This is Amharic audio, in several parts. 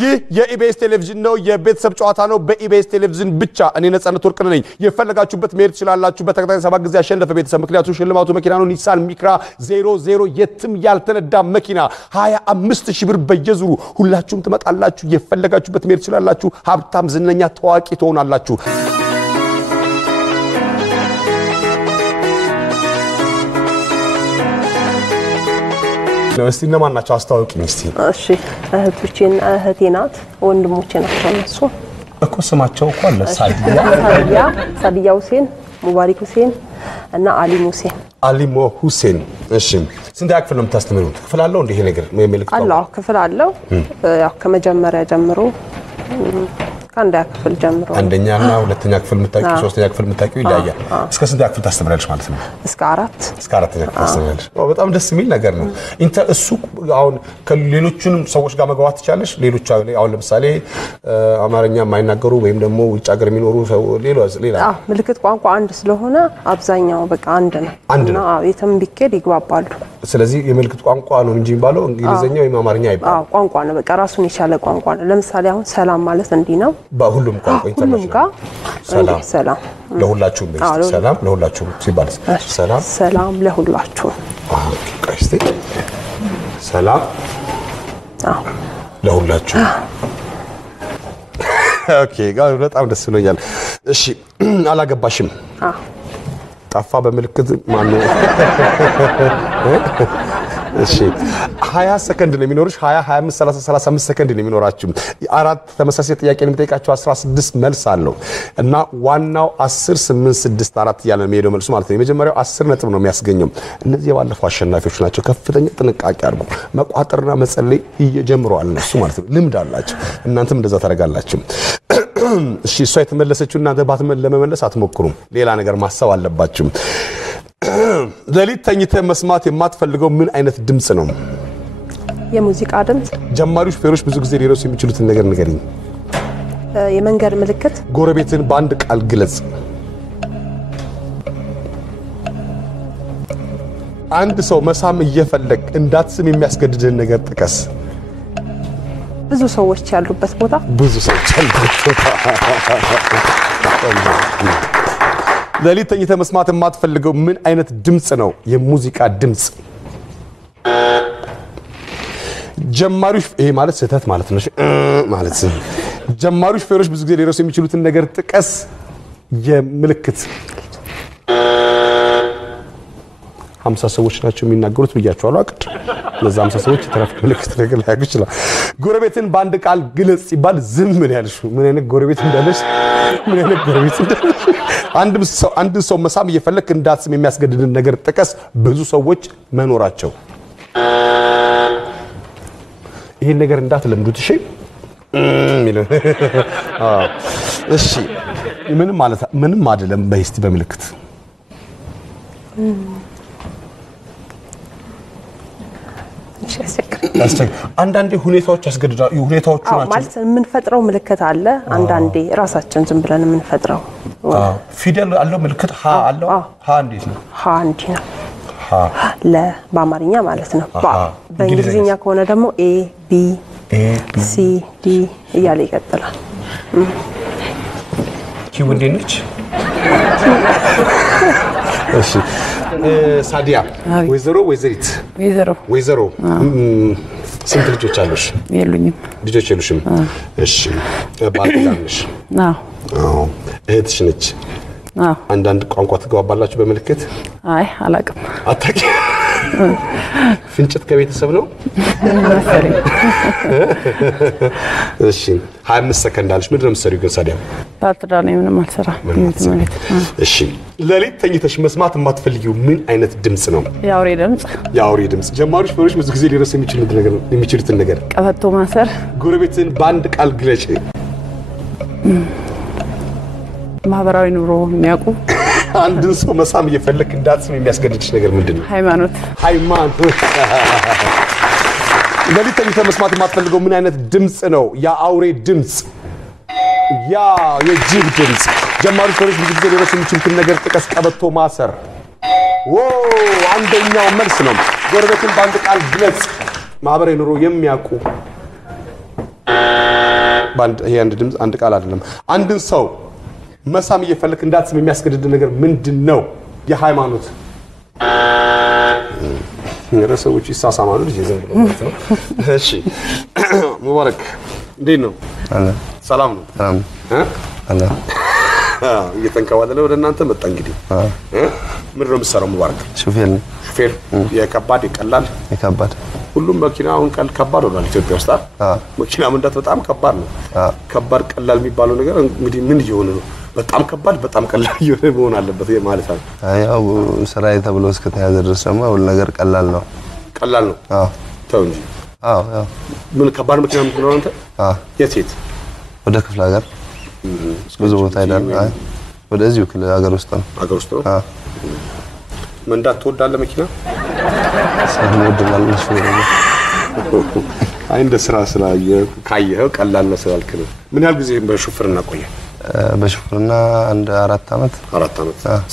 ይህ የኢቢኤስ ቴሌቪዥን ነው የቤተሰብ ጨዋታ ነው በኢቢኤስ ቴሌቪዥን ብቻ እኔ ነጻነት ወርቅ ነኝ የፈለጋችሁበት መሄድ ይችላልላችሁ በተከታታይ 7 ጊዜ ያሸነፈ ቤተሰብ ምክንያቱም ሽልማቱ መኪና ነው ኒሳን ሚክራ 00 የትም ያልተነዳ መኪና 25000 ብር በየዙሩ ሁላችሁም ትመጣላችሁ የፈለጋችሁበት መሄድ ይችላልላችሁ ሀብታም ዝነኛ ታዋቂ ትሆናላችሁ እስቲ ለማን ናቸው አስተዋውቂኝ እስቲ እሺ እህቶቼና እህቴናት ወንድሞቼ ናቸው እነሱ እኮ ስማቸው እኮ አለ ሳዲያ ሁሴን ሙባሪክ ሁሴን እና አሊም ሁሴን አሊም ሁሴን እሺ ስንት ያክፍል ነው የምታስተምሩት ክፍል አለው እንደ ይሄ ነገር መልእክት አለው ክፍል አለው ያው ከመጀመሪያ ጀምሮ ካንዳ ክፍል ጀምሮ አንደኛና ሁለተኛ ክፍል መታቂው ሶስተኛ ክፍል መታቂው ይላያል እስከ ስንት ክፍል ታስተምራለሽ ማለት ነው እስከ 4 ታስተምራለሽ በጣም ደስ የሚል ነገር ነው እንት እሱ አሁን ከሌሎቹንም ሰዎች ጋር መግባባት ይቻላልሽ ሌሎች አሁን ለምሳሌ አማርኛ የማይናገሩ ወይም ደግሞ ውጭ ሀገር የሚኖሩ ሰው ሌላ ምልክት ቋንቋ አንድ ስለሆነ አብዛኛው በቃ አንድ ነው እና የትም ቢከድ ይግባባሉ ስለዚህ የምልክት ቋንቋ ነው እንጂ ባለው እንግሊዘኛ ወይም አማርኛ አይባልም ቋንቋ ነው በቃ ራሱን የቻለ ቋንቋ ነው ለምሳሌ አሁን ሰላም ማለት እንዲህ ነው በሁሉም ቋንቋ ኢንተርናሽናል ሰላም ለሁላችሁም ሰላም ለሁላችሁም ሲባል ሰላም ለሁላችሁም ቀስቲ ሰላም ለሁላችሁም ኦኬ ጋር በጣም ደስ ብሎኛል እሺ አላገባሽም ጠፋ በመልክት ማን ነው እሺ 20 ሰከንድ ነው የሚኖርሽ 20 25 30 35 ሰከንድ ነው የሚኖራችሁ አራት ተመሳሳይ ጥያቄ ለምጠይቃችሁ 16 መልስ አለው እና ዋናው 10 8 6 4 ያለ የሚሄደው መልሱ ማለት ነው የመጀመሪያው 10 ነጥብ ነው የሚያስገኘው እነዚህ የባለፈው አሸናፊዎች ናቸው ከፍተኛ ጥንቃቄ አድርጉ መቋጠርና መጸለይ ይጀምራሉ እነሱ ማለት ነው ልምድ አላችሁ እናንተም እንደዛ ታረጋላችሁ እሺ እሷ የተመለሰችው እናንተ ለመመለስ አትሞክሩም ሌላ ነገር ማሰብ አለባችሁ ለሊት ተኝተ መስማት የማትፈልገው ምን አይነት ድምጽ ነው የሙዚቃ ድምጽ ጀማሪዎች ፌሮች ብዙ ጊዜ ሊረሱ የሚችሉትን ነገር ንገሪኝ የመንገድ ምልክት ጎረቤትን በአንድ ቃል ግለጽ አንድ ሰው መሳም እየፈለክ እንዳትስም የሚያስገድድህን ነገር ጥቀስ ብዙ ሰዎች ያሉበት ቦታ ብዙ ሰዎች ያሉበት ቦታ ለሊት ተኝተ መስማት የማትፈልገው ምን አይነት ድምጽ ነው የሙዚቃ ድምጽ ጀማሪዎች ይሄ ማለት ስህተት ማለት ነው ማለት ጀማሪዎች ፌሮች ብዙ ጊዜ ሊረሱ የሚችሉትን ነገር ጥቀስ የምልክት 50 ሰዎች ናቸው የሚናገሩት ብያቸዋለሁ አቅድ ለዛ 50 ሰዎች ትራፊክ ምልክት ነገር ላይ ያገኙ ይችላል ጎረቤትን በአንድ ቃል ግለጽ ሲባል ዝም ምን ያልሽ ምን አይነት ጎረቤት እንዳለሽ ምን አይነት ጎረቤት እንዳለሽ አንድ ሰው መሳም እየፈለክ እንዳትስም የሚያስገድድን ነገር ጥቀስ ብዙ ሰዎች መኖራቸው ይሄን ነገር እንዳትለምዱት እሺ እሺ ምንም አይደለም በይስቲ በመልክት አንዳንዴ ሁኔታዎች ያስገድዳሉ ሁኔታዎቹ ናቸው ማለት ምን ፈጥረው ምልክት አለ አንዳንዴ ራሳችን ዝም ብለን ምን ፈጥረው ፊደል አለው ምልክት ሀ አለው ሀ እንዴት ነው ሀ እንዴ ነው ሀ ለ በአማርኛ ማለት ነው በእንግሊዝኛ ከሆነ ደግሞ ኤ ቢ ሲ ዲ እያለ ይቀጥላል ኪው እንዴ ነች እሺ ሳዲያ ወይዘሮ ስንት ልጆች አሉሽ የሉኝም ልጆች የሉሽም እሺ ባልጋነሽ አዎ እህትሽ ነች አንዳንድ ቋንቋ ትገባባላችሁ በመልክት አይ አላቅም አታቂ ፍንጭት ከቤተሰብ ነው እሺ 25 ሰከንድ አለሽ ምንድነው የምትሰሪው ግን ሳዲያ ባትዳኔ ምንም አልሰራ እሺ ለሊት ተኝተሽ መስማት የማትፈልጊው ምን አይነት ድምጽ ነው ያውሬ ድምጽ ጀማሪዎች ፌሮች ብዙ ጊዜ ሊረሱ የሚችሉትን ነገር ቀበቶ ማሰር ጎረቤትን በአንድ ቃል ግለጭ ማህበራዊ ኑሮ የሚያውቁ አንድ ሰው መሳም እየፈለክ እንዳትስም የሚያስገድድሽ ነገር ምንድነው ሃይማኖት ለሊት ተኝተ መስማት የማትፈልገው ምን አይነት ድምጽ ነው የአውሬ ድምጽ ያ የጅብ ድምጽ ጀማሪዎች ፌሮች ብዙ ጊዜ ሊረሱ የሚችሉትን ነገር ጥቀስ ቀበቶ ማሰር አንደኛው መልስ ነው ጎረቤትን በአንድ ቃል ግለጽ ማህበራዊ ኑሮ የሚያውቁ ባንድ ይሄ አንድ ድምጽ አንድ ቃል አይደለም አንድን ሰው መሳም እየፈለክ እንዳትስም የሚያስገድድ ነገር ምንድነው የሃይማኖት የረሰዎች ይሳሳማሉ ልጅ ዘን ብሎ ማለት ነው እሺ ሙባረክ እንዴት ነው አለ ሰላም ነው ሰላም አለ እየተንከባለለ ወደ እናንተ መጣ እንግዲህ ምን ነው የምትሰራው ሙባረክ ሹፌር የከባድ ይቀላል የከባድ ሁሉም መኪና አሁን ከባድ ሆኗል ኢትዮጵያ ውስጥ መኪና መንዳት በጣም ከባድ ነው ከባድ ቀላል የሚባለው ነገር እንግዲህ ምን እየሆነ ነው በጣም ከባድ በጣም ቀላል እየሆነ መሆን አለበት ማለት ነው ያው ስራዬ ተብሎ እስከተያዘ ድረስ ደግሞ ሁሉ ነገር ቀላል ነው ተው እንጂ ያው ምን ከባድ መኪና ምንድነው አንተ የት ወደ ክፍለ ሀገር ብዙ ቦታ ሄዳል ወደዚሁ ክፍለ ሀገር ውስጥ ነው መንዳት ትወዳለህ መኪና ሰሞኑን አይ እንደ ስራ ካየኸው ቀላል ነው ስላልክ ነው ምን ያህል ጊዜ በሹፍርና ቆየ በሹፍርና አንድ 4 አመት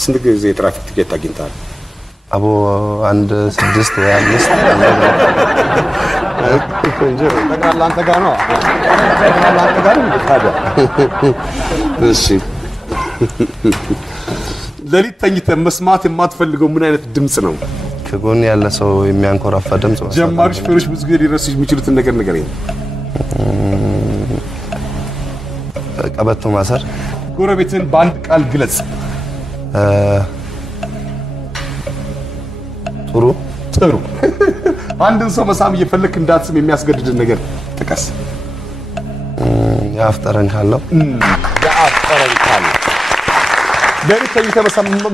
ስንት ጊዜ ትራፊክ ቲኬት አግኝተሃል አቦ አንድ 6 ወይ 5 እንጂ ተቃላ አንተ ጋር ነው ታዲያ እሺ ለሊት ተኝተህ መስማት የማትፈልገው ምን አይነት ድምጽ ነው ከጎን ያለ ሰው የሚያንኮራፋ ድምጽ ነው ጀማሪ ሹፌሮች ብዙ ጊዜ ሊረሱ የሚችሉትን ነገር ንገረኝ ቀበቶ ማሰር ጎረቤትን በአንድ ቃል ግለጽ ጥሩ አንድን ሰው መሳም እየፈለክ እንዳትስም የሚያስገድድ ነገር ጥቀስ ያፍጠረን ካለው ለሊት ተኝተህ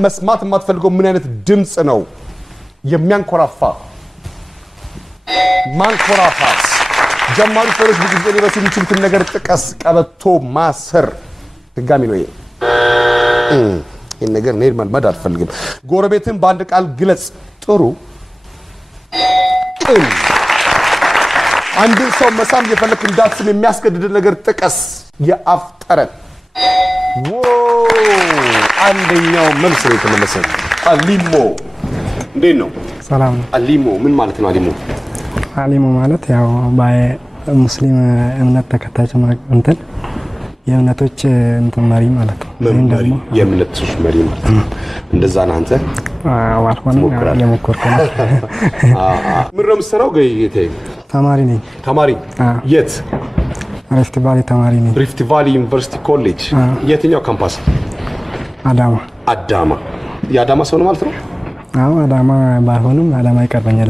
መስማት የማትፈልገው ምን አይነት ድምጽ ነው የሚያንኮራፋ ማንኮራፋት ጀማሪ ሹፌሮች ብዙ ጊዜ ሊረሱ የሚችሉትን ነገር ጥቀስ ቀበቶ ማሰር ድጋሚ ነው ይሄ ነገር ነይ መልመድ አልፈልግም ጎረቤትን በአንድ ቃል ግለጽ ጥሩ አንድን ሰው መሳም እየፈለክ እንዳትስም የሚያስገድድ ነገር ጥቀስ የአፍጠረን አንደኛው መልስ ነው የተመለሰው አሊሞ እንዴት ነው ሰላም አሊሞ ምን ማለት ነው አሊሞ ማለት ያው በሙስሊም እምነት ተከታዮች እንትን የእምነቶች እንትን መሪ ማለት ነው መሪ የእምነቶች መሪ ማለት ነው እንደዛ ነው አንተ ዋልሆነ የሞከርኩ ነው ምን ነው የምትሰራው ጌቴ ተማሪ ነኝ የት ሪፍት ቫሊ ተማሪ ነኝ ሪፍት ቫሊ ዩኒቨርሲቲ ኮሌጅ የትኛው ካምፓስ አዳማ የአዳማ ሰው ነው ማለት ነው አዳማ ባይሆንም አዳማ ይቀርበኛል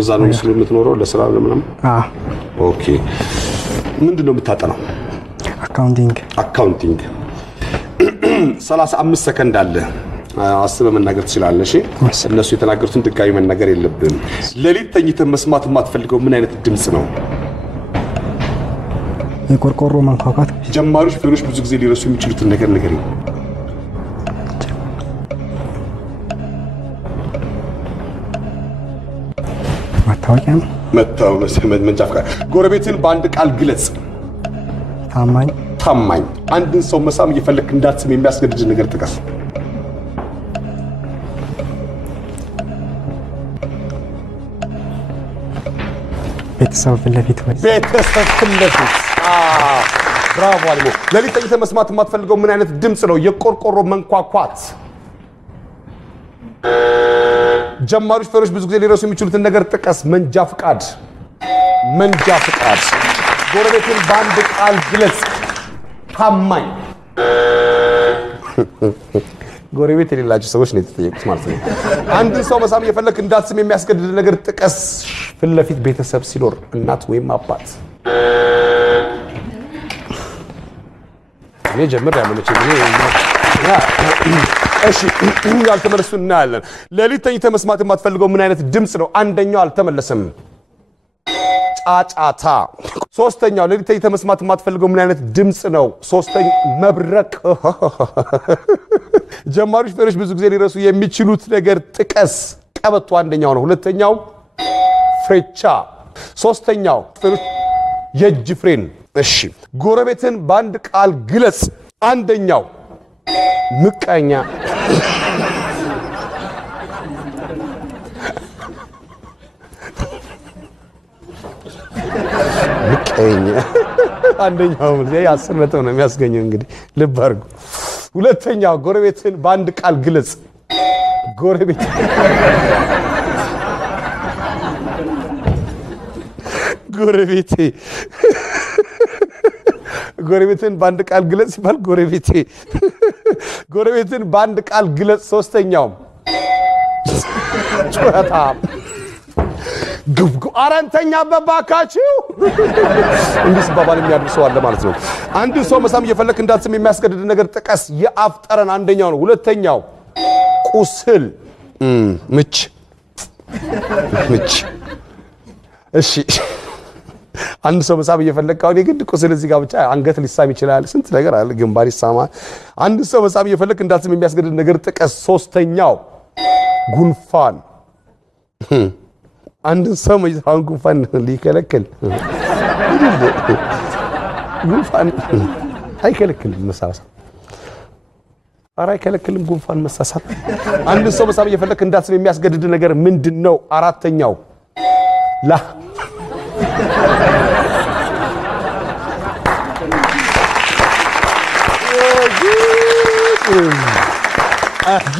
እዛ ነው የምትኖረው ለስራ ለምንም ኦኬ ምንድነው የምታጠናው አካውንቲንግ 35 ሰከንድ አለ አስበህ መናገር ትችላለህ እሺ እነሱ የተናገሩትን ድጋሚ መናገር የለብንም ለሊት ተኝተህ መስማት የማትፈልገው ምን አይነት ድምጽ ነው የቆርቆሮ ማንኳኳት ጀማሪ ሹፌሮች ብዙ ጊዜ ሊረሱ የሚችሉትን ነገር ንገረኝ መታወቂያ መንጃ ፈቃድ ጎረቤትን በአንድ ቃል ግለጽ ታማኝ አንድን ሰው መሳም እየፈለክ እንዳትስም የሚያስገድድ ነገር ጥቀስ ቤተሰብ ፍለፊት ብራቮ አሊሞ ለሊት ተኝተህ መስማት የማትፈልገው ምን አይነት ድምጽ ነው የቆርቆሮ መንኳኳት ጀማሪ ሹፌሮች ብዙ ጊዜ ሊረሱ የሚችሉትን ነገር ጥቀስ መንጃ ፍቃድ ጎረቤትን በአንድ ቃል ግለጽ ታማኝ ጎረቤት የሌላቸው ሰዎች ነው የተጠየቁት ማለት ነው አንድን ሰው መሳም እየፈለክ እንዳትስም የሚያስገድድ ነገር ጥቀስ ፍለፊት ቤተሰብ ሲኖር እናት ወይም አባት እኔ ጀምር ያመነች እሺ ያልተመለሱ እናያለን ለሊት ተኝተህ መስማት የማትፈልገው ምን አይነት ድምጽ ነው አንደኛው አልተመለሰም ጫጫታ ሶስተኛው ለሊት ተኝተህ መስማት የማትፈልገው ምን አይነት ድምጽ ነው ሶስተኛ መብረቅ ጀማሪ ሹፌሮች ብዙ ጊዜ ሊረሱ የሚችሉት ነገር ጥቀስ ቀበቶ አንደኛው ነው ሁለተኛው ፍሬቻ ሶስተኛው የእጅ ፍሬን እሺ ጎረቤትን በአንድ ቃል ግለጽ አንደኛው ምቀኛ ልቀኝ አንደኛው መልስ 10 ነጥብ ነው የሚያስገኘው እንግዲህ ልብ አድርጉ ሁለተኛው ጎረቤትን በአንድ ቃል ግለጽ ጎረቤት ጎረቤትን በአንድ ቃል ግለጽ ሲባል ጎረቤትን በአንድ ቃል ግለጽ ሶስተኛው ጨዋታ ግብጉ አራንተኛ በባካችሁ እንዲስ ባባል የሚያደርሰው አለ ማለት ነው አንድ ሰው መሳም እየፈለክ እንዳትስም የሚያስገድድ ነገር ጥቀስ የአፍ ጠረን አንደኛው ነው ሁለተኛው ቁስል ምች እሺ አንድ ሰው መሳም እየፈለክ አሁን የግድ ቁስል እዚህ ጋር ብቻ አንገት ሊሳም ይችላል ስንት ነገር አለ ግንባር ይሳማል አንድ ሰው መሳም እየፈለክ እንዳትስም የሚያስገድድ ነገር ጥቀስ ሶስተኛው ጉንፋን አንድ ሰው መይዛውን ጉንፋን ሊከለክል ጉንፋን አይከለክልም መሳሳት አራ አይከለክልም ጉንፋን መሳሳት አንድ ሰው መሳም እየፈለክ እንዳትስም የሚያስገድድ ነገር ምንድነው አራተኛው ላ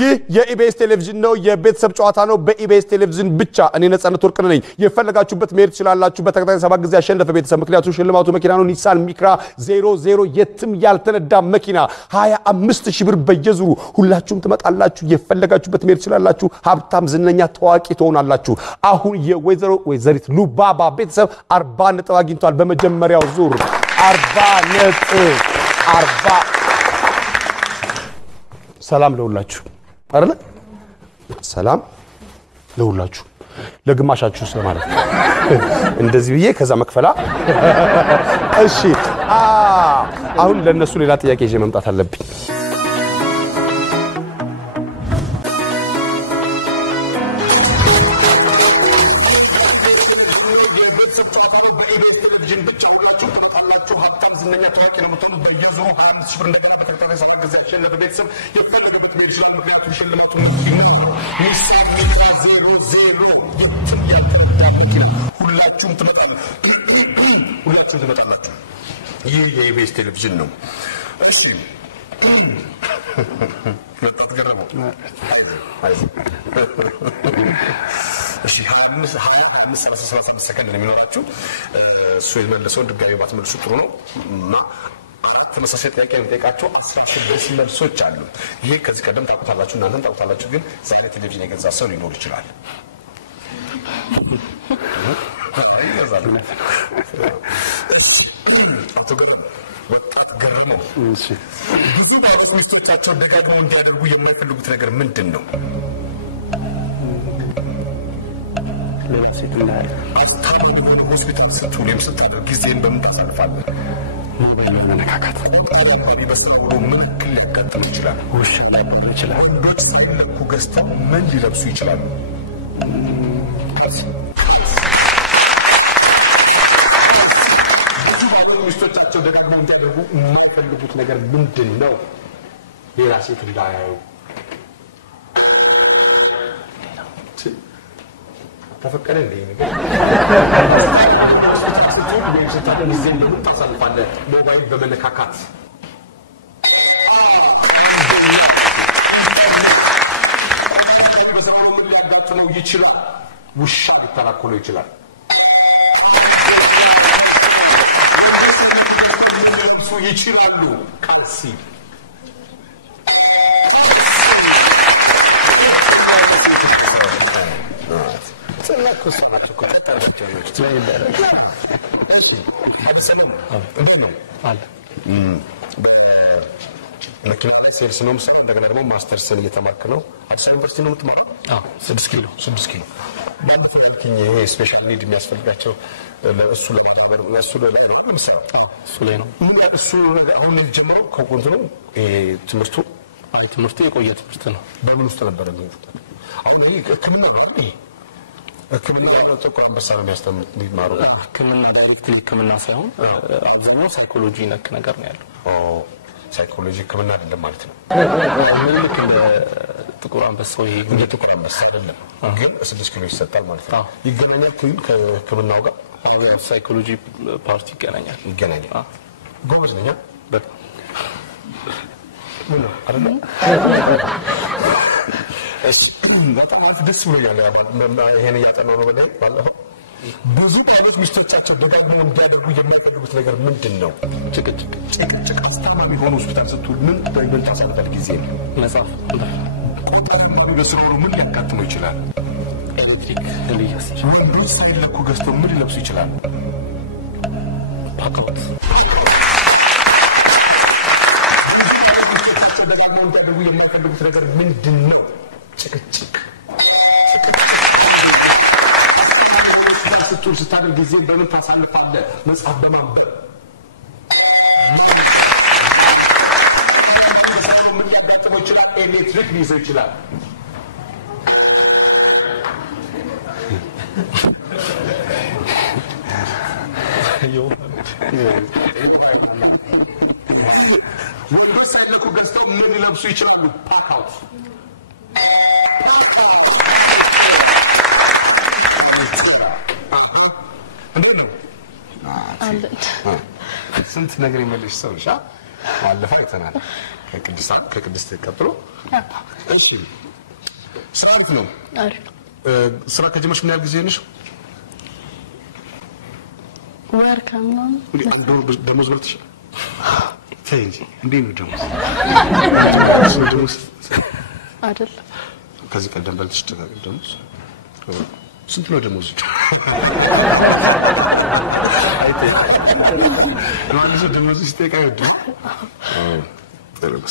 ይህ የኢቢኤስ ቴሌቪዥን ነው የቤተሰብ ጨዋታ ነው በኢቢኤስ ቴሌቪዥን ብቻ እኔ ነጻነት ወርቅ ነኝ የፈለጋችሁበት መሄድ ይችላልላችሁ በተከታታይ 7 ጊዜ ያሸነፈ ቤተሰብ ምክንያቱም ሽልማቱ መኪና ነው ኒሳን ሚክራ 00 የትም ያልተነዳ መኪና 25000 ብር በየዙሩ ሁላችሁም ትመጣላችሁ የፈለጋችሁበት መሄድ ይችላልላችሁ ሀብታም ዝነኛ ታዋቂ ትሆናላችሁ አሁን ወይዘሪት ሉባባ ቤተሰብ 40 ነጥብ አግኝቷል በመጀመሪያው ዙር 40 ነጥብ 40 ሰላም ለሁላችሁ አይደለ ሰላም ለሁላችሁ ለግማሻችሁ ማለት እንደዚህ ብዬ ከዛ መክፈላ እሺ አሁን ለነሱ ሌላ ጥያቄ ይዤ መምጣት አለብኝ የኢቢኤስ ቴሌቪዥን ነው እሺ ለጣት ገረሙ እሺ 25 ሰከንድ ነው የሚኖራችሁ እሱ የመለሰው ድጋሚ ባትመልሱ ጥሩ ነው እና አራት ተመሳሳይ ጥያቄ የሚጠይቃቸው 16 መልሶች አሉ ይሄ ከዚህ ቀደም ታውቁታላችሁ እናንተም ታውቁታላችሁ ግን ዛሬ ቴሌቪዥን የገዛ ሰው ሊኖር ይችላል አቶ ገረሙ ወጣት ገረሙ እሺ ብዙ ባለስልጣኖቻቸው ደጋግመው እንዲያደርጉ የሚፈልጉት ነገር ምንድነው ለምሳሌ እንዳለ አስታውቁ ወደ ሆስፒታል ስትሆኑ የምትታደርጉ ጊዜን በምን ታሳልፋለህ ሞባይል መነካካት በሰው ምን ሊያጋጥም ይችላል ውሽ ሊያጋጥም ይችላል ወንዶች ሲለኩ ገዝተው ምን ሊለብሱ ይችላሉ ሚስቶቻቸው ደጋግመው እንዲያደርጉ የማይፈልጉት ነገር ምንድነው ሌላ ሴት እንዳያዩ ተፈቀደ እንዴ ነገር ሴታን ጊዜን በምን ታሳልፋለህ ሞባይል በመነካካት በሰው ምን ሊያጋጥመው ይችላል ውሻ ሊተናኮለው ይችላል ይችላሉ ካልሲ ስለኩስ ማለት እኮ ተጣጣቸው ነው እሺ ሰላም እንደምን አለ መኪና ላይ ሴልስ ነው ምሰራ እንደገና ደግሞ ማስተርስን እየተማርክ ነው አዲስ አበባ ዩኒቨርሲቲ ነው የምትማረው 6 ኪሎ ባለፈው ልክኝ ይሄ ስፔሻል ኒድ የሚያስፈልጋቸው ለእሱ ለማህበር እሱ ላይ ነው የምሰራው እሱ ላይ ነው እሱ አሁን ጀምሮ ከቆንጆ ነው ትምህርቱ ትምህርቱ የቆየ ትምህርት ነው በምን ውስጥ ነበር ነው አሁን ይሄ ከምን ነው ህክምና ነው ጥቁር አንበሳ ነው የሚያስተምሩ ህክምና ዳይሬክትሊ ህክምና ሳይሆን አብዛኛው ሳይኮሎጂ ነክ ነገር ነው ያለው ሳይኮሎጂ ህክምና አይደለም ማለት ነው ምንም እንደ ጥቁር አንበሳው ይሄ እንደ ጥቁር አንበሳ አይደለም ግን 6 ኪሎ ይሰጣል ማለት ነው ይገናኛል ከህክምናው ጋር አብያ ሳይኮሎጂ ፓርቲ ይገናኛል ጎበዝ ነኝ በጣም ምን አይደለ በጣም ደስ ብሎኛል ይሄን ያጠናው ነው በላይ ባለፈው ብዙ ባሎች ሚስቶቻቸው ደጋግመው እንዲያደርጉ የሚፈልጉት ነገር ምንድነው ጭቅጭቅ አስተማሚ ሆኖ ሆስፒታል ስትውል ምን ታሳልፋል ጊዜ መጻፍ ቆጣማ ለስራው ምን ሊያጋጥመው ይችላል ኤሌክትሪክ ሊያስ ወንዶች ሳይለኩ ገዝተው ምን ሊለብሱ ይችላል ፓካውት ደጋግመው እንዲያደርጉ የሚፈልጉት ነገር ምንድነው ጭቅጭቅ ስትውል ስታደርግ ጊዜ በምን ታሳልፋለህ መጽሐፍ በማንበብ ምን ሊያጋጥመው ይችላል ኤሌክትሪክ ሊይዘው ይችላል ወንዶች ሳይለኩ ገዝተው ምን ሊለብሱ ይችላሉ ፓካውት እንዴት ነው ስንት ነገር ይመልሽ ሰውሻ ማለፋ አይተናል ከቅድስት ቀጥሎ እሺ ስራት ነው ስራ ከጀመርሽ ምን ያህል ጊዜ ነሽ ወር ከምናምን ደሞዝ በልተሽ ተይ እንጂ እንዴት ነው ደሞዝ አይደል ከዚህ ቀደም በልተሽ ደሞዝ ስንት ነው ደሞዝ ማለት ነው ደሞዝ ሲጠይቅ አይወድም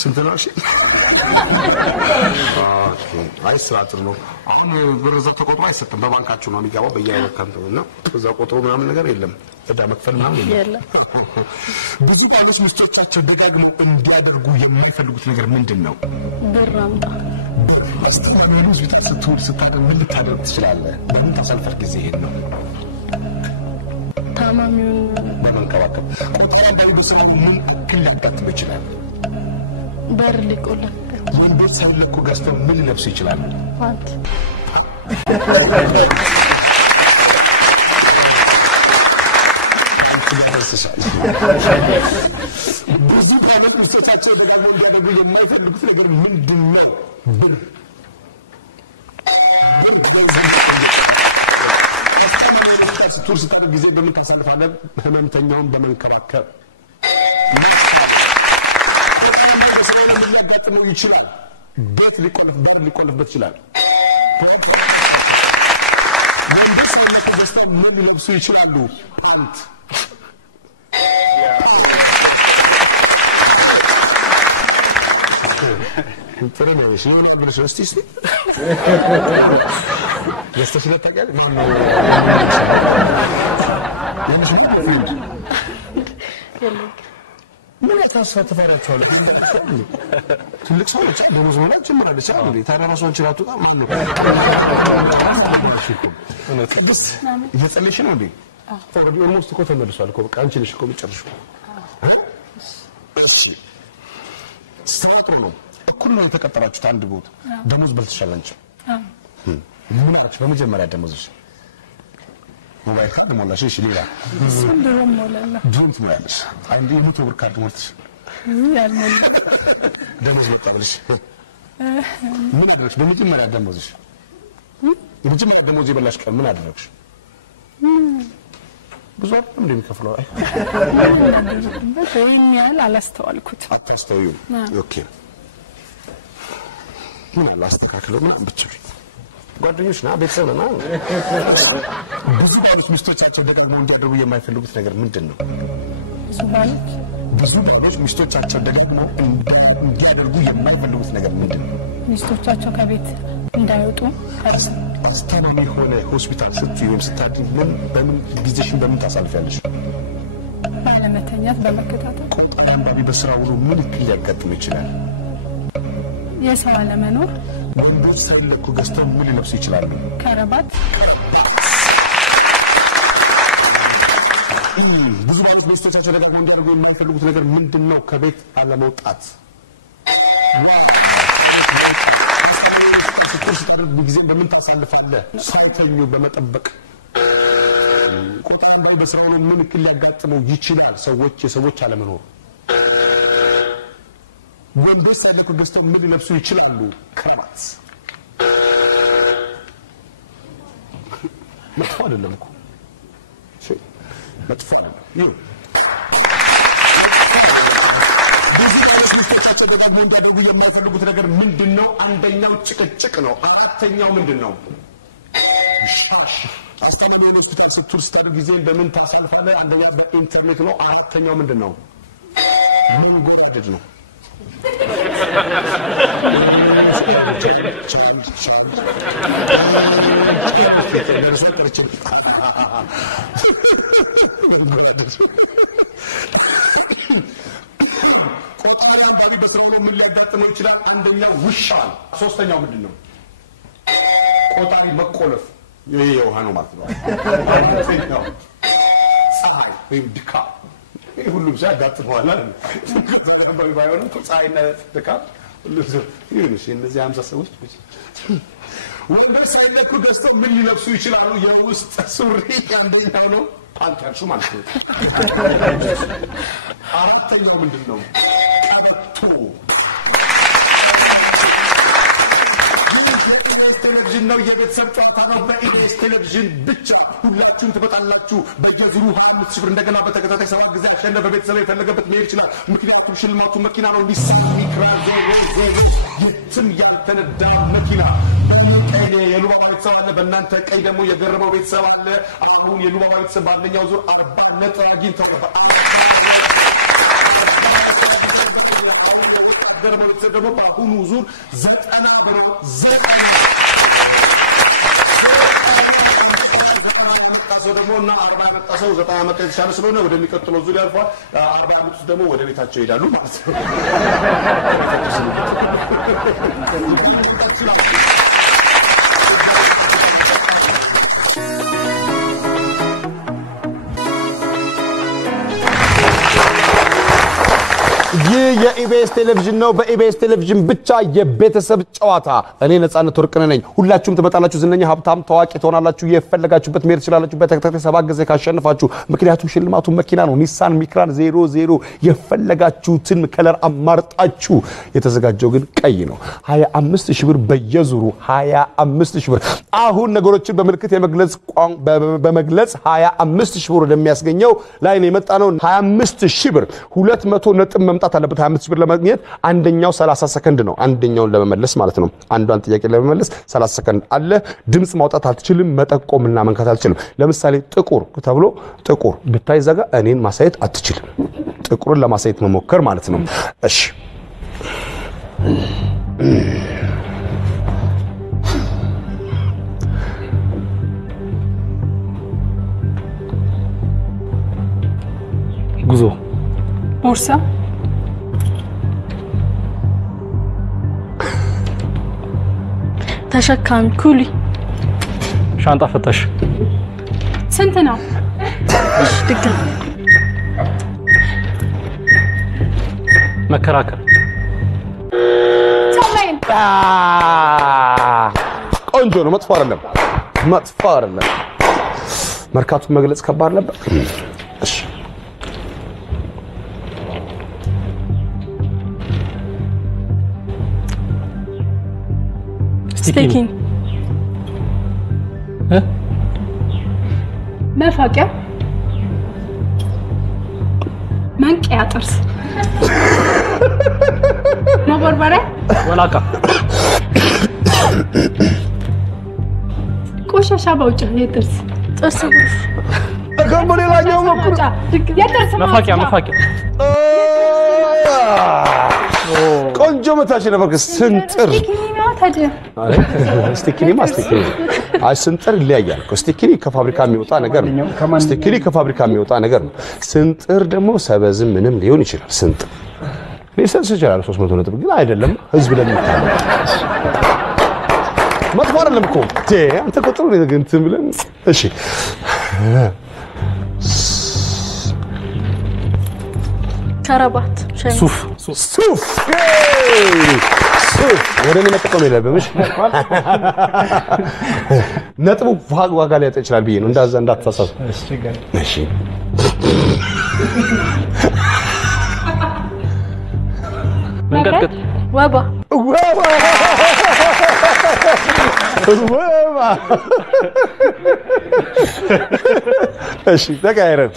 ስንት ነው እሺ አይ ስራ ጥሩ ነው አሁን ብርዛ ተቆጥሮ አይሰጥም በባንካችሁ ነው የሚገባው በየአካውንቱ እና እዛ ቆጥሮ ምናምን ነገር የለም እዳ መክፈል ምናምን የለም ብዙ ባሎች ሚስቶቻቸው ደጋግመው እንዲያደርጉ የማይፈልጉት ነገር ምንድነው ብር አምጣ አስተማሪው ሆስፒታል ስትውል ስታደርግ ምን ልታደርግ ትችላለህ በምን ታሳልፈር ጊዜ ይሄን ነው ታማሚውን በመንከባከብ ቁጣው በስራው ምን እክል ሊያጋጥም ይችላል በር ሊቆለፍ ወንዶች ሳይለኩ ገዝተው ምን ሊለብሱ ይችላሉ ፓንት ብዙ ባሎች ሚስቶቻቸው ደጋግመው እንዲያደርጉ የማይፈልጉት ነገር ምንድነው ብር ስትውል ስታደርግ ጊዜ በምን ታሳልፋለህ ህመምተኛውን በመንከባከብ ሊያጋጥመው ይችላል ቤት ሊቆለፍበት ይችላል ወንዶች ሳይለኩ ገዝተው ምን ሊለብሱ ይችላሉ ፓንት ጥሩ ነው እሺ ምን አብረሽ እስቲ ለስተሽ ለታቀል ማን ነው ምን ታሳትፋራችኋል ትልቅ ሰው ነች ደሞዝ ነው ጀምራለች አይደል ታዲያ ራሷን ችላቱ ማን ነው ቅዱስ እየጸለይሽ ነው እንዴ ኦልሬዲ ኦልሞስት እኮ ተመልሷል እኮ በቃ አንቺ ነሽ እኮ የምትጨርሺው እሺ ስትራጥሩ ነው እኩል ነው የተቀጠራችሁት አንድ ቦታ ደሞዝ በልተሻል አንቺ ምን አረች በመጀመሪያ ደሞዝሽ ሞባይል ካርድ ሞላሽ እሺ ሌላ ስንድሮም ሞላላ ዶንት ሞላሽ አንዴ የመቶ ብር ካርድ ሞልተሽ ያልሞላ ደሞዝ መጣብልሽ ምን አደረግሽ በመጀመሪያ ደሞዝሽ የመጀመሪያ ደሞዝ የበላሽ ቀን ምን አደረግሽ ብዙ አይደለም እንደሚከፍለው አይ ወይም ያህል አላስተዋልኩት አታስተውዩ ኦኬ ምን አላስተካክለው ምን ብቻ ጓደኞች ና ቤተሰብ ና ብዙ ባሎች ሚስቶቻቸው ደጋግመው እንዲያደርጉ የማይፈልጉት ነገር ምንድነው ብዙ ባሎች ሚስቶቻቸው ደጋግመው እንዲያደርጉ የማይፈልጉት ነገር ምንድነው ሚስቶቻቸው ከቤት እንዳይወጡ አስተማሚ ሆነ ሆስፒታል ስትይ ወይም ስታድሪ በምን ጊዜሽን በምን ታሳልፊያለሽ ባለመተኛት በመከታተል ቁጣ አንባቢ በስራ ውሎ ምን ሊያጋጥም ይችላል የሰው አለመኖር ወንዶች ሳይለኩ ገዝተው ምን ሊለብሱ ይችላሉ ከረባት ብዙ ባሎች ሚስቶቻቸው ደጋግመው እንዲያደርጉ የማይፈልጉት ነገር ምንድነው ከቤት አለመውጣት ስትል ስታደርግ ጊዜን በምን ታሳልፋለህ ሳይተኙ በመጠበቅ ቆጣሪ በስራው ነው ምን እክል ሊያጋጥመው ይችላል ሰዎች የሰዎች አለመኖር ወንዶች ሳይለኩ ገዝተው ምን ሊለብሱ ይችላሉ ክራባት መጥፎ አይደለም እኮ መጥፎ አይደለም ይኸው ደግሞ እንደዚህ የሚያፈልጉት ነገር ምንድነው አንደኛው ጭቅጭቅ ነው አራተኛው ምንድነው ሻሽ አስተማሪ ሆስፒታል ስትውል ስታደርግ ጊዜ በምን ታሳልፋለህ አንደኛ በኢንተርኔት ነው አራተኛው ምንድነው መንጎራደድ ነው ቆጣሪያን ጋር በስራው ምን ሊያጋጥመው ይችላል አንደኛው ውሻል ሶስተኛው ምንድነው ቆጣሪ መቆለፍ ይሄ የውሃ ነው ማለት ነው ፀሐይ ወይም ድካ ይሄ ሁሉም ሲያጋጥመዋል ከተለያዩ ባይሆንም ፀሐይና ድካ ይሄንስ እነዚህ 50 ሰዎች ወንዶች ሳይለኩ ገዝተው ምን ሊለብሱ ይችላሉ የውስጥ ሱሪ አንደኛው ነው ፓንታንሱ ማለት ነው አራተኛው ምንድነው ቀበቶ ቴሌቪዥን ነው የቤተሰብ ጨዋታ ነው በኢቢኤስ ቴሌቪዥን ብቻ ሁላችሁም ትመጣላችሁ በየዙሩ 25 ብር እንደገና በተከታታይ 7 ጊዜ አሸነፈ በቤተሰብ የፈለገበት መሄድ ይችላል ምክንያቱም ሽልማቱ መኪና ነው ኒሳን ሚክራ የትም ያልተነዳ መኪና በቀይ የሉባባ ቤተሰብ አለ በእናንተ ቀይ ደግሞ የገረመው ቤተሰብ አለ አሁን የሉባባ ቤተሰብ ባለኛው ዙር 40 ነጥብ አግኝተው ነበር ገረመው ቤተሰብ ደግሞ በአሁኑ ዙር 90 ብር 90 ደግሞ እና 40 መጣሰው 90 መጣ ይሻለ ስለሆነ ወደሚቀጥለው ዙር ያልፋል 40 አመት ደግሞ ወደ ቤታቸው ይሄዳሉ ማለት ነው የኢቢኤስ ቴሌቪዥን ነው በኢቢኤስ ቴሌቪዥን ብቻ የቤተሰብ ጨዋታ እኔ ነፃነት ወርቅነህ ነኝ ሁላችሁም ትመጣላችሁ ዝነኛ ሀብታም ታዋቂ ትሆናላችሁ የፈለጋችሁበት መሄድ ትችላላችሁ በተከታታይ 7 ጊዜ ካሸነፋችሁ ምክንያቱም ሽልማቱ መኪና ነው ኒሳን ሚክራን 00 የፈለጋችሁትን ከለር አማርጣችሁ የተዘጋጀው ግን ቀይ ነው 25000 ብር በየዙሩ 25000 ብር አሁን ነገሮችን በመልክት በመግለጽ 25000 ብር እንደሚያስገኘው ላይ ነው የመጣ ነው 25000 ብር 200 ነጥብ መምጣት አለበት 25 ብር ለማግኘት አንደኛው 30 ሰከንድ ነው አንደኛውን ለመመለስ ማለት ነው አንዷን ጥያቄ ለመመለስ 30 ሰከንድ አለ ድምጽ ማውጣት አትችልም መጠቆምና መንካት አትችልም ለምሳሌ ጥቁር ተብሎ ጥቁር ብታይዘጋ እኔን ማሳየት አትችልም ጥቁርን ለማሳየት መሞከር ማለት ነው እሺ ጉዞ ቦርሳ ተሸካሚ ኩሊ ሻንጣ ፈታሽ ስንት ነው ድግም መከራከር ሰማይን ቆንጆ ነው መጥፎ አይደለም መርካቱን መግለጽ ከባድ ነበር እሺ ስቲኪንግ መፋቂያ መንቂያ ጥርስ መቦርበሪያ ወላቃ ቆሻሻ ባውጫ የጥርስ ጥርስ ብሩሽ ደግሞ ሌላኛው መኩር የጥርስ መፋቂያ ቆንጆ መታሽ ነበር ስንጥር ስቲኪኒ አይ ስንጥር ይለያያል ስቲኪኒ ከፋብሪካ የሚወጣ ነገር ነው ስቲኪኒ ከፋብሪካ የሚወጣ ነገር ነው ስንጥር ደግሞ ሰበዝም ምንም ሊሆን ይችላል ስንጥር ሊሰንስ ይችላል 300 ነጥብ ግን አይደለም ህዝብ ለሚታለ መጥፎ አይደለም እኮ አንተ ቁጥሩ ነው ግን ትምለን እሺ ከረባት ሱፍ ወደ እኔ መጠቆም የለብህም እሺ ነጥቡ ዋጋ ሊያጣ ይችላል ብዬ ነው እንዳዛ እንዳትሳሳቱ እሺ መንቀጥቀጥ ወባ እሺ ተቀያይረን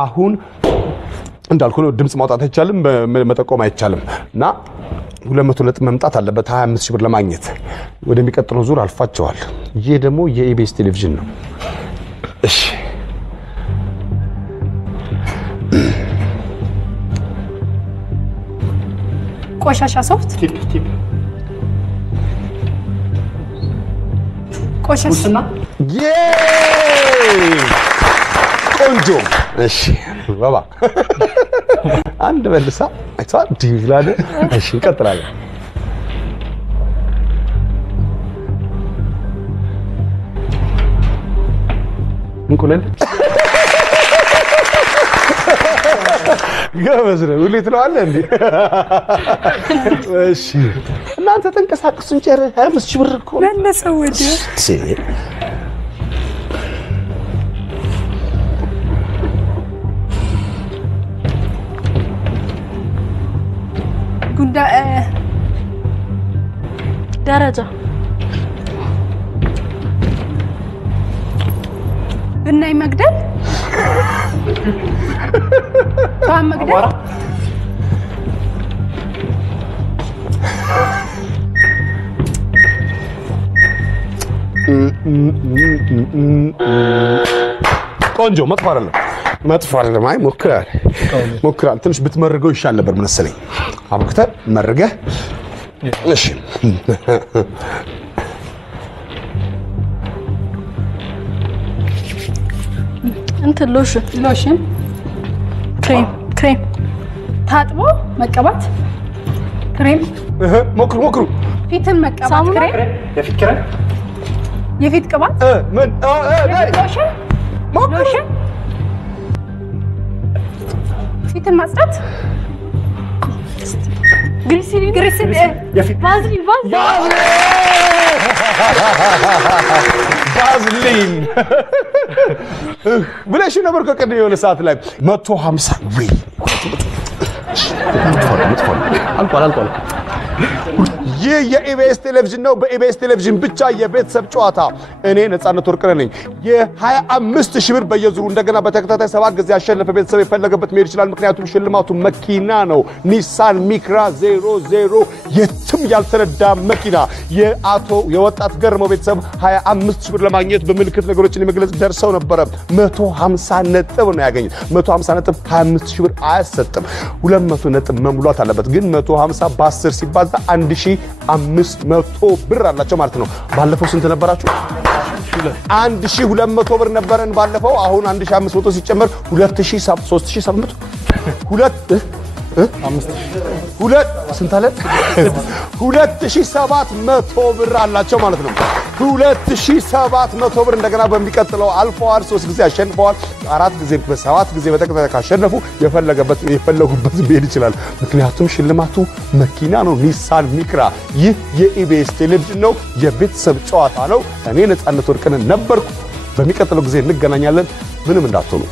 አሁን እንዳልኩ ነው ድምጽ ማውጣት አይቻልም መጠቆም አይቻልም እና 200 ነጥብ መምጣት አለበት 25000 ብር ለማግኘት ወደሚቀጥለው ዙር አልፋቸዋል ይሄ ደግሞ የኢቢኤስ ቴሌቪዥን ነው እሺ ቆሻሻ ሶፍት ቲፕ ቆሻሻ ቆንጆ እሺ ባባ አንድ መልሳ አይቷ ዲቪላደ እሺ እንቀጥላለን እንቁላል ገበዝ ነው ሁሌ ትለዋለህ እንዴ እሺ እናንተ ተንቀሳቀሱ እንጀራ 25000 ብር እኮ መለሰው ወዲያ ጉንዳ ደረጃ ብናይ መግደል ባም መግደል ቆንጆ መጥፎ አይደለም አይ ሞክራል ትንሽ ብትመርገው ይሻል ነበር መሰለኝ አብክተ መርገ እሺ انت ሎሽን ክሬም ታጥቦ መቀባት ክሬም ሞክሩ ፊትን መቀባት ክሬም የፊት ቅባት ምን ሎሽን ፊትን ማጽዳት ግሪሲሊን ባዝሊን ብለሽ ነበር ከቀደም የሆነ ሰዓት ላይ 150 ወይ አልቋል ይህ የኢቢኤስ ቴሌቪዥን ነው በኢቢኤስ ቴሌቪዥን ብቻ የቤተሰብ ጨዋታ እኔ ነፃነት ወርቅነህ ነኝ የ25000 ብር በየዙሩ እንደገና በተከታታይ 7 ጊዜ ያሸነፈ ቤተሰብ የፈለገበት መሄድ ይችላል ምክንያቱም ሽልማቱ መኪና ነው ኒሳን ሚክራ 00 የትም ያልተነዳ መኪና የወጣት ገርመው ቤተሰብ 25000 ብር ለማግኘት በምልክት ነገሮችን ለመግለጽ ደርሰው ነበር 150 ነጥብ ነው ያገኘው 150 ነጥብ 25000 ብር አያሰጥም 200 ነጥብ መሙላት አለበት ግን 150 በ10 ሲባዛ 1500 ብር አላቸው ማለት ነው ባለፈው ስንት ነበራችሁ 1200 ብር ነበረን ባለፈው አሁን 1500 ሲጨመር 3700 ስንት አለ 2700 ብር አላቸው ማለት ነው 2700 ብር እንደገና በሚቀጥለው አልፈዋል 3 ጊዜ አሸንፈዋል 4 ጊዜ በ7 ጊዜ በተከታታይ ካሸነፉ የፈለጉበት መሄድ ይችላል ምክንያቱም ሽልማቱ መኪና ነው ኒሳን ሚክራ ይህ የኢቢኤስ ቴሌቪዥን ነው የቤተሰብ ጨዋታ ነው እኔ ነፃነት ወርቅነህ ነበርኩ በሚቀጥለው ጊዜ እንገናኛለን ምንም እንዳትሆኑ